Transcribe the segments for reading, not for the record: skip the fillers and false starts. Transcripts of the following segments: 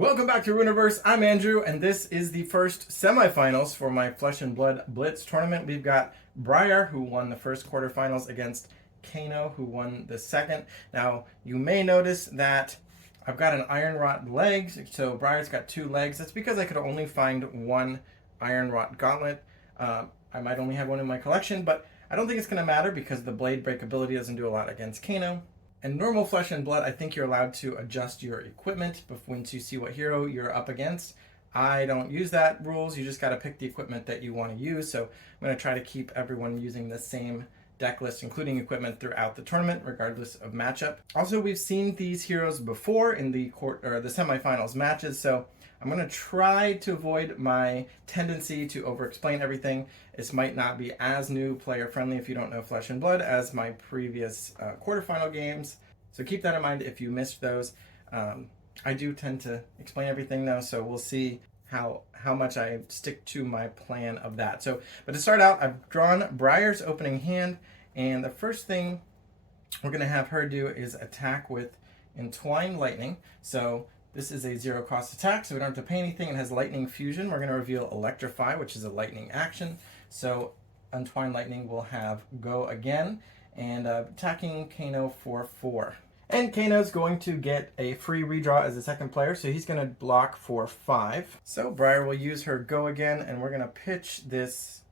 Welcome back to Ruiniverse. I'm Andrew, and this is the first semifinals for my Flesh and Blood Blitz tournament. We've got Briar, who won the first quarterfinals, against Kano, who won the second. Now, you may notice that I've got an iron rod leg, so Briar's got two legs. That's because I could only find one iron rod gauntlet. I might only have one in my collection, but I don't think it's going to matter because the blade breakability doesn't do a lot against Kano. And normal Flesh and Blood, I think you're allowed to adjust your equipment once you see what hero you're up against. I don't use that rules. You just got to pick the equipment that you want to use. So I'm going to try to keep everyone using the same deck list, including equipment, throughout the tournament, regardless of matchup. Also, we've seen these heroes before in the semifinals matches, so I'm going to try to avoid my tendency to over-explain everything. This might not be as new player-friendly if you don't know Flesh and Blood as my previous quarterfinal games. So keep that in mind if you missed those. I do tend to explain everything though, so we'll see how much I stick to my plan of that. But to start out, I've drawn Briar's opening hand, and the first thing we're going to have her do is attack with Entwine Lightning. So this is a zero cost attack, so we don't have to pay anything. It has lightning fusion. We're going to reveal Electrify, which is a lightning action. So Entwine Lightning will have go again, and attacking Kano for 4. And Kano's going to get a free redraw as a second player, so he's going to block for 5. So Briar will use her go again, and we're going to pitch this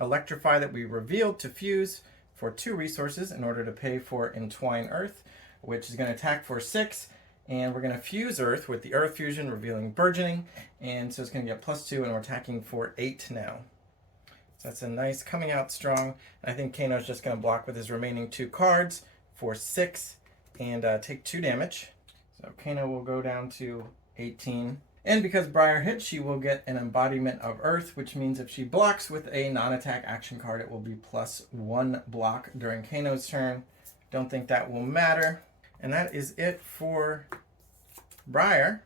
Electrify that we revealed to fuse for 2 resources in order to pay for Entwine Earth, which is going to attack for 6. And we're going to fuse Earth with the Earth Fusion, revealing Burgeoning. And so it's going to get +2, and we're attacking for 8 now. So that's a nice coming out strong. And I think Kano's just going to block with his remaining 2 cards for 6 and take 2 damage. So Kano will go down to 18. And because Briar hit, she will get an embodiment of Earth, which means if she blocks with a non-attack action card, it will be +1 block during Kano's turn. Don't think that will matter. And that is it for Briar.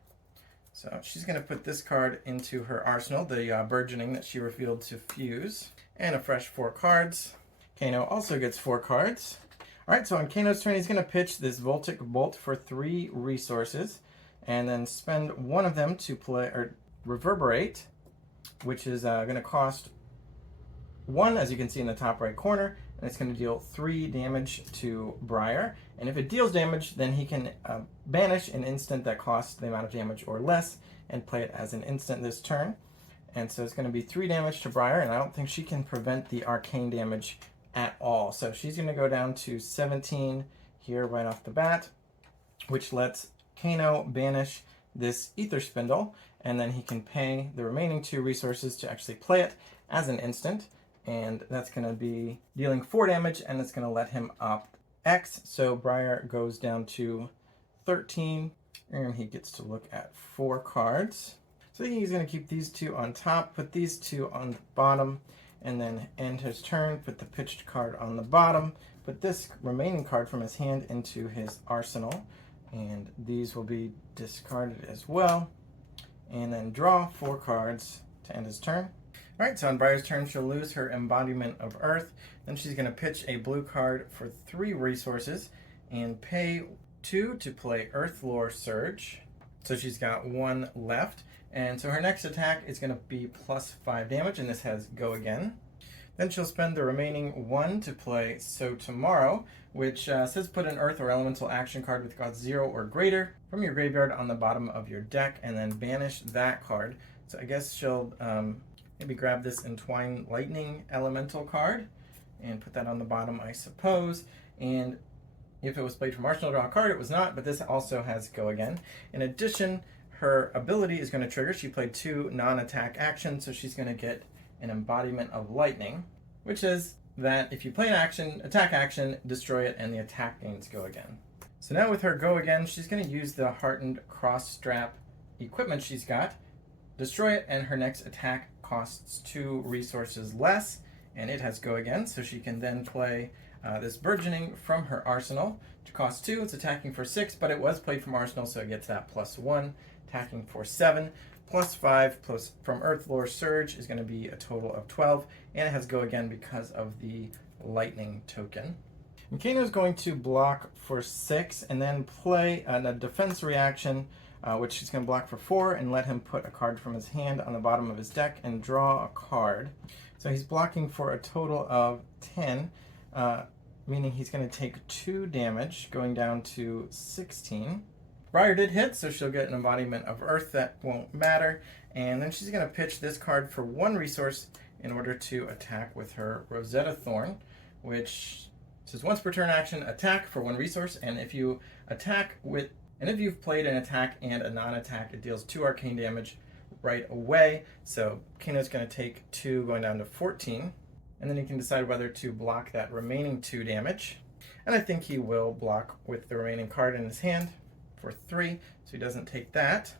So she's going to put this card into her arsenal, the Burgeoning that she revealed to fuse, and a fresh 4 cards. Kano also gets 4 cards. All right, so on Kano's turn, he's going to pitch this Voltic Bolt for 3 resources, and then spend 1 of them to play or Reverberate, which is going to cost 1, as you can see in the top right corner, and it's going to deal 3 damage to Briar. And if it deals damage, then he can banish an instant that costs the amount of damage or less and play it as an instant this turn. And so it's going to be 3 damage to Briar, and I don't think she can prevent the arcane damage at all. So she's going to go down to 17 here right off the bat, which lets Kano banish this Ether Spindle, and then he can pay the remaining 2 resources to actually play it as an instant. And that's going to be dealing 4 damage, and it's going to let him up X. So Briar goes down to 13, and he gets to look at 4 cards. So I think he's going to keep these 2 on top, put these 2 on the bottom, and then end his turn, put the pitched card on the bottom, put this remaining card from his hand into his arsenal, and these will be discarded as well, and then draw 4 cards to end his turn. All right, so on Briar's turn, she'll lose her Embodiment of Earth. Then she's going to pitch a blue card for 3 resources and pay 2 to play Earthlore Surge. So she's got 1 left. And so her next attack is going to be +5 damage, and this has go again. Then she'll spend the remaining 1 to play So Tomorrow, which says put an Earth or Elemental action card with cost 0 or greater from your graveyard on the bottom of your deck, and then banish that card. So I guess she'll maybe grab this Entwine Lightning Elemental card and put that on the bottom, I suppose. And if it was played from Arsenal, draw a card. It was not, but this also has go again. In addition, her ability is going to trigger. She played 2 non-attack actions, so she's going to get an Embodiment of Lightning, which is that if you play an attack action, destroy it, and the attack gains go again. So now with her go again, she's going to use the Heartened Cross Strap equipment she's got, destroy it, and her next attack costs 2 resources less, and it has go again, so she can then play this Burgeoning from her arsenal to cost 2. It's attacking for 6, but it was played from arsenal, so it gets that +1, attacking for 7, +5 plus from Earthlore Surge is going to be a total of 12, and it has go again because of the lightning token. And Kano's going to block for 6 and then play a defense reaction which he's going to block for 4 and let him put a card from his hand on the bottom of his deck and draw a card. So he's blocking for a total of 10, meaning he's going to take 2 damage, going down to 16. Briar did hit, so she'll get an embodiment of Earth. That won't matter. And then she's going to pitch this card for 1 resource in order to attack with her Rosetta Thorn, which says once per turn action, attack for 1 resource. And if you attack with, and if you've played an attack and a non-attack, it deals 2 arcane damage right away. So Kano's going to take 2, going down to 14. And then he can decide whether to block that remaining 2 damage. And I think he will block with the remaining card in his hand for 3, so he doesn't take that.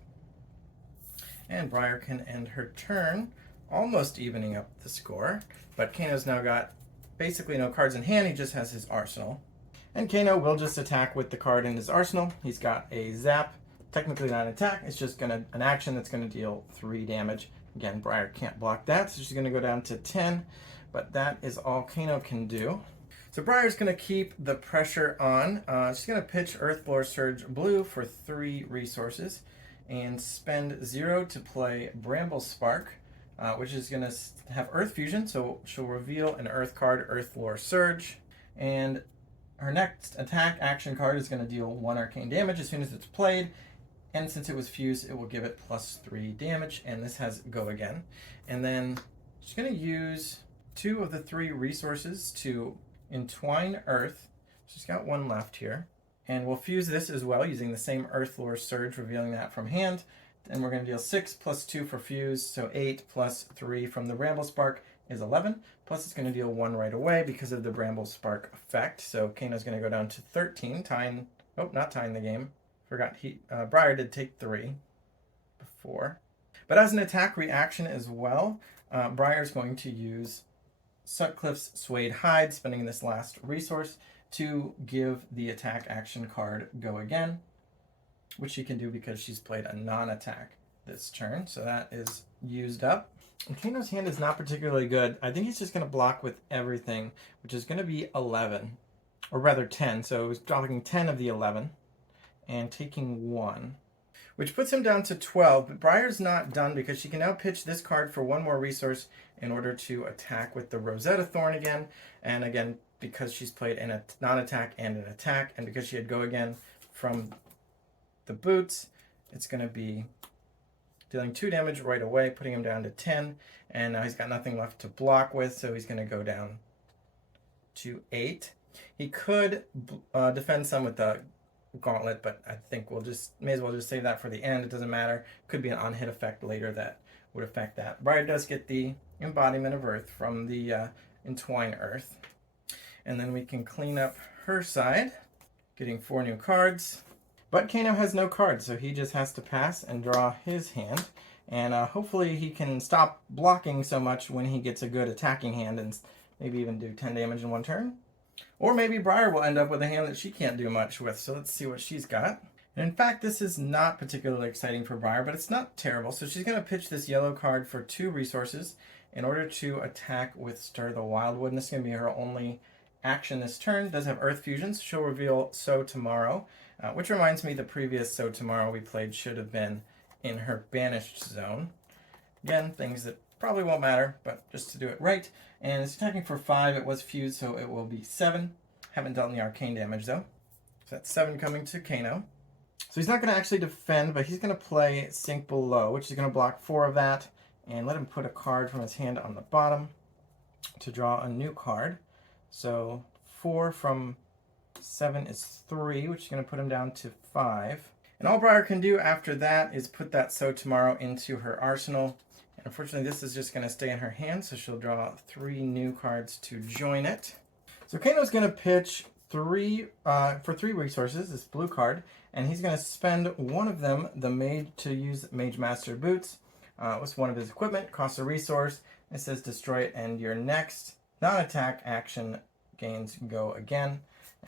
And Briar can end her turn, almost evening up the score. But Kano's now got basically no cards in hand, he just has his arsenal. And Kano will just attack with the card in his arsenal. He's got a zap, technically not an attack, it's just an action that's going to deal 3 damage. Again, Briar can't block that, so she's going to go down to 10, but that is all Kano can do. So Briar's going to keep the pressure on. She's going to pitch Earthfloor Surge Blue for 3 resources and spend 0 to play Bramble Spark, which is going to have Earth Fusion, so she'll reveal an Earth card, Earthfloor Surge, and her next attack action card is going to deal 1 arcane damage as soon as it's played, and since it was fused, it will give it +3 damage, and this has Go Again. And then she's going to use 2 of the 3 resources to Entwine Earth. She's got 1 left here. And we'll fuse this as well using the same Earthfloor Surge, revealing that from hand. And we're going to deal 6 + 2 for fuse, so 8 + 3 from the Bramble Spark is 11. Plus it's going to deal 1 right away because of the Bramble Spark effect. So Kano's going to go down to 13, tying, oh, not tying the game. Forgot Briar did take 3 before. But as an attack reaction as well, Briar's going to use Sutcliffe's Suede Hide, spending this last resource to give the attack action card Go Again, which she can do because she's played a non-attack this turn. So that is used up. And Kano's hand is not particularly good. I think he's just going to block with everything, which is going to be 11, or rather 10. So he's dropping 10 of the 11 and taking 1, which puts him down to 12. But Briar's not done because she can now pitch this card for 1 more resource in order to attack with the Rosetta Thorn again. And again, because she's played a non-attack and an attack, and because she had Go Again from the boots, it's going to be dealing 2 damage right away, putting him down to 10. And now he's got nothing left to block with, so he's going to go down to 8. He could defend some with the Gauntlet, but I think may as well just save that for the end. It doesn't matter. Could be an on-hit effect later that would affect that. Briar does get the embodiment of Earth from the Entwine Earth. And then we can clean up her side, getting 4 new cards. But Kano has no cards, so he just has to pass and draw his hand. And hopefully he can stop blocking so much when he gets a good attacking hand and maybe even do 10 damage in 1 turn. Or maybe Briar will end up with a hand that she can't do much with, so let's see what she's got. And in fact, this is not particularly exciting for Briar, but it's not terrible. So she's going to pitch this yellow card for 2 resources in order to attack with Stir the Wildwood. And this is going to be her only action this turn. Does have Earth Fusions. She'll reveal So Tomorrow, which reminds me the previous So Tomorrow we played should have been in her banished zone. Again, things that probably won't matter, but just to do it right. And it's attacking for 5. It was fused, so it will be 7. Haven't dealt any arcane damage, though. So that's 7 coming to Kano. So he's not going to actually defend, but he's going to play Sink Below, which is going to block 4 of that, and let him put a card from his hand on the bottom to draw a new card. So 4 from 7 is 3, which is going to put him down to 5. And all Briar can do after that is put that So Tomorrow into her arsenal. And unfortunately, this is just going to stay in her hand, so she'll draw 3 new cards to join it. So Kano's going to pitch 3 for 3 resources, this blue card, and he's going to spend 1 of them, to use Mage Master Boots. With one of his equipment, costs a resource. It says destroy it, and your next non-attack action gains Go Again.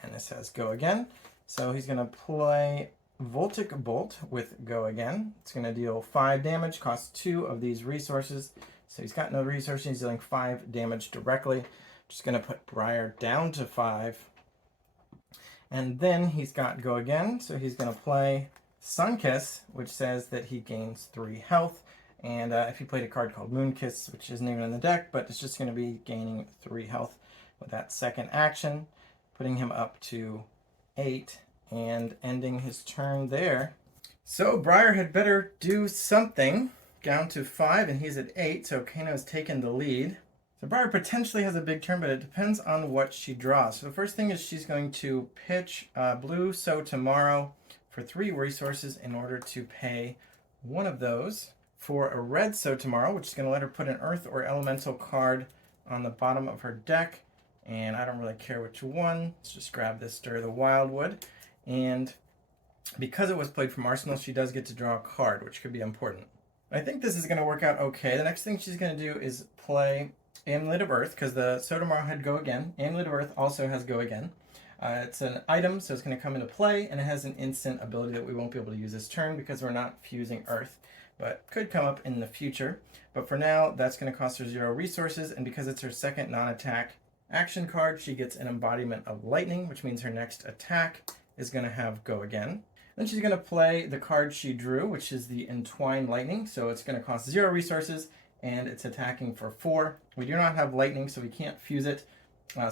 And this has Go Again. So he's going to play Voltic Bolt with Go Again. It's going to deal 5 damage, costs 2 of these resources. So he's got no resources, he's dealing 5 damage directly. Just going to put Briar down to 5. And then he's got Go Again, so he's going to play Sunkiss, which says that he gains 3 health. And if he played a card called Moonkiss, which isn't even in the deck, but it's just going to be gaining 3 health with that second action, putting him up to 8 and ending his turn there. So Briar had better do something. Down to 5 and he's at 8, so Kano's taken the lead. So Briar potentially has a big turn, but it depends on what she draws. So the first thing is she's going to pitch blue So Tomorrow for 3 resources in order to pay one of those. For a red So Tomorrow, which is going to let her put an earth or elemental card on the bottom of her deck. And I don't really care which one. Let's just grab this Stir the Wildwood. And because it was played from Arsenal, she does get to draw a card, which could be important. I think this is going to work out okay. The next thing she's going to do is play Amulet of Earth, because the So Tomorrow had Go Again. Amulet of Earth also has Go Again. It's an item, so it's going to come into play, and it has an instant ability that we won't be able to use this turn because we're not fusing Earth, but could come up in the future. But for now, that's going to cost her 0 resources, and because it's her second non-attack action card, she gets an embodiment of Lightning, which means her next attack is going to have Go Again. Then she's going to play the card she drew, which is the Entwine Lightning, so it's going to cost 0 resources, and it's attacking for 4. We do not have Lightning, so we can't fuse it.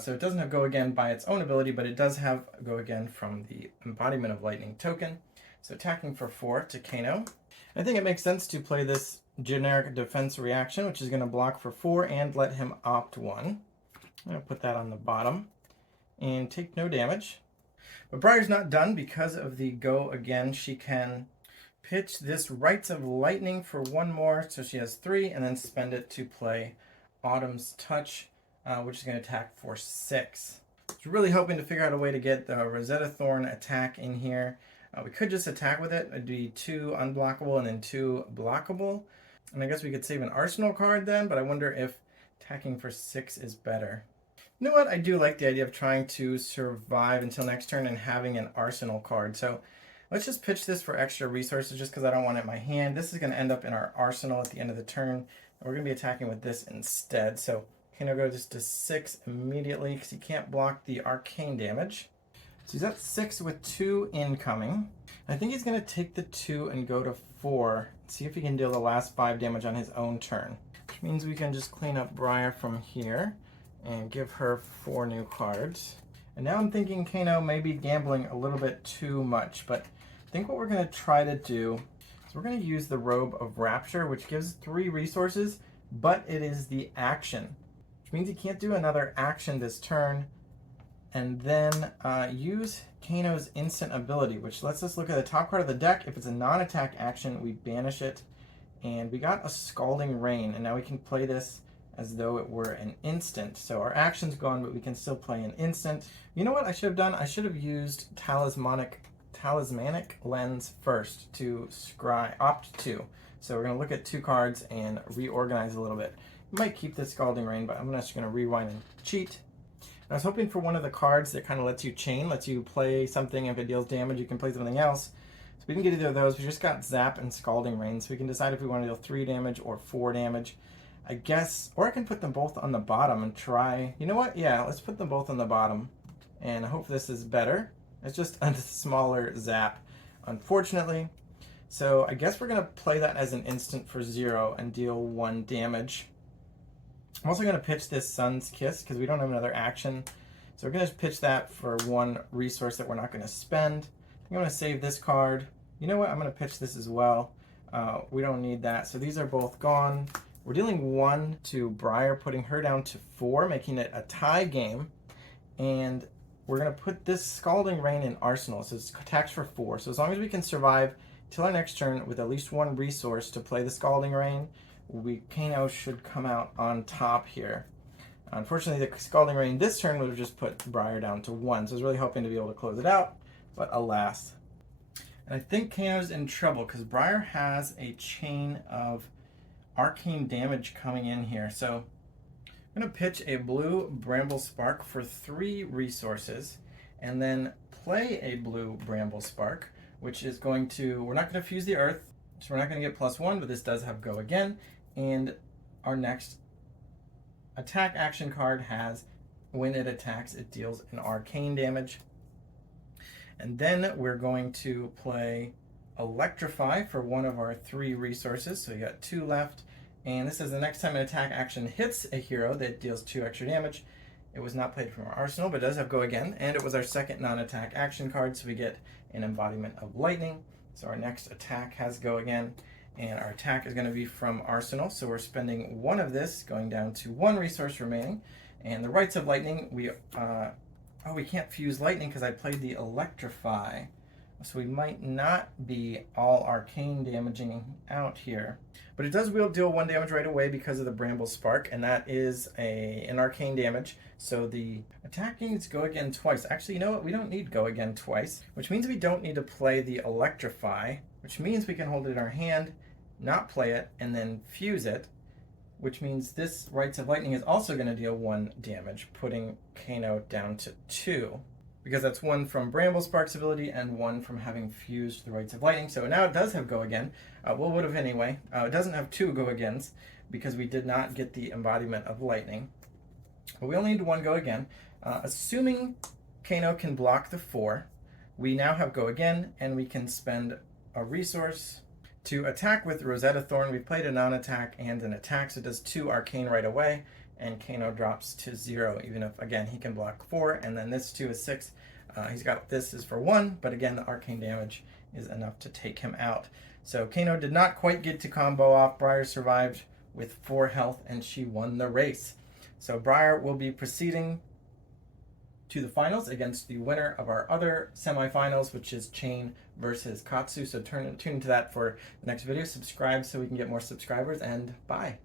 So it doesn't have Go Again by its own ability, but it does have Go Again from the Embodiment of Lightning token. So attacking for 4 to Kano. I think it makes sense to play this generic defense reaction, which is going to block for 4 and let him opt 1. I'm going to put that on the bottom and take no damage. But Briar's not done. Because of the Go Again, she can pitch this Rites of Lightning for 1 more, so she has 3, and then spend it to play Autumn's Touch, which is going to attack for 6. I was really hoping to figure out a way to get the Rosetta Thorn attack in here. We could just attack with it. It'd be 2 unblockable and then 2 blockable. And I guess we could save an Arsenal card then, but I wonder if attacking for 6 is better. You know what? I do like the idea of trying to survive until next turn and having an Arsenal card. So let's just pitch this for extra resources just because I don't want it in my hand. This is going to end up in our arsenal at the end of the turn. And we're going to be attacking with this instead. So Kano goes to 6 immediately because he can't block the arcane damage. So he's at 6 with 2 incoming. I think he's going to take the 2 and go to 4. See if he can deal the last 5 damage on his own turn. Which means we can just clean up Briar from here and give her 4 new cards. And now I'm thinking Kano may be gambling a little bit too much, but I think what we're going to try to do is we're going to use the Robe of Rapture, which gives 3 resources, but it is the action, which means he can't do another action this turn, and then use Kano's instant ability, which lets us look at the top card of the deck. If it's a non-attack action, we banish it, and we got a Scalding Rain, and now we can play this as though it were an instant. So our action's gone, but we can still play an instant. You know what I should have done? I should have used Talismanic Lens first to scry opt 2. So we're going to look at 2 cards and reorganize a little bit. Might keep this Scalding Rain, but I'm just going to rewind and cheat. I was hoping for one of the cards that kind of lets you chain, lets you play something. If it deals damage, you can play something else. So we didn't get either of those. We just got Zap and Scalding Rain, so we can decide if we want to deal 3 damage or 4 damage. I guess, or I can put them both on the bottom and try. You know what? Yeah, let's put them both on the bottom. And I hope this is better. It's just a smaller Zap, unfortunately. So I guess we're going to play that as an instant for 0 and deal 1 damage. I'm also going to pitch this Sun's Kiss because we don't have another action. So we're going to pitch that for 1 resource that we're not going to spend. I think I'm going to save this card. You know what? I'm going to pitch this as well. We don't need that. So these are both gone. We're dealing 1 to Briar, putting her down to 4, making it a tie game. And we're going to put this Scalding Rain in Arsenal. So it's attacks for 4. So as long as we can survive till our next turn with at least 1 resource to play the Scalding Rain, Kano should come out on top here. Unfortunately, the Scalding Rain this turn would have just put Briar down to 1. So I was really hoping to be able to close it out, but alas. And I think Kano's in trouble because Briar has a chain of arcane damage coming in here. So I'm going to pitch a blue Bramble Spark for 3 resources and then play a blue Bramble Spark, which is going to, we're not going to fuse the earth, so we're not going to get +1, but this does have Go Again. And our next attack action card has, when it attacks, it deals an arcane damage. And then we're going to play Electrify for one of our 3 resources. So we got 2 left. And this is the next time an attack action hits a hero that deals 2 extra damage. It was not played from our arsenal, but it does have Go Again. And it was our second non-attack action card, so we get an embodiment of lightning. So our next attack has Go Again. And our attack is going to be from arsenal. So we're spending 1 of this, going down to 1 resource remaining. And the Rites of Lightning, we can't fuse lightning because I played the Electrify. So we might not be all arcane damaging out here. But it does deal 1 damage right away because of the Bramble Spark, and that is an arcane damage. So the attack needs Go Again twice. Actually, you know what? We don't need Go Again twice, which means we don't need to play the Electrify, which means we can hold it in our hand, not play it, and then fuse it, which means this Rites of Lightning is also going to deal 1 damage, putting Kano down to 2. Because that's 1 from Bramble Spark's ability and 1 from having fused the Rites of Lightning. So now it does have Go Again. Well, would have anyway. It doesn't have 2 Go Agains because we did not get the embodiment of lightning. But we only need 1 Go Again. Assuming Kano can block the 4, we now have Go Again, and we can spend a resource to attack with Rosetta Thorn. We played a non-attack and an attack, so it does 2 arcane right away. And Kano drops to 0, even if, again, he can block 4, and then this 2 is 6. He's got this is for 1, but again, the arcane damage is enough to take him out. So Kano did not quite get to combo off. Briar survived with 4 health, and she won the race. So Briar will be proceeding to the finals against the winner of our other semifinals, which is Chain versus Katsu. So tune into that for the next video. Subscribe so we can get more subscribers, and bye.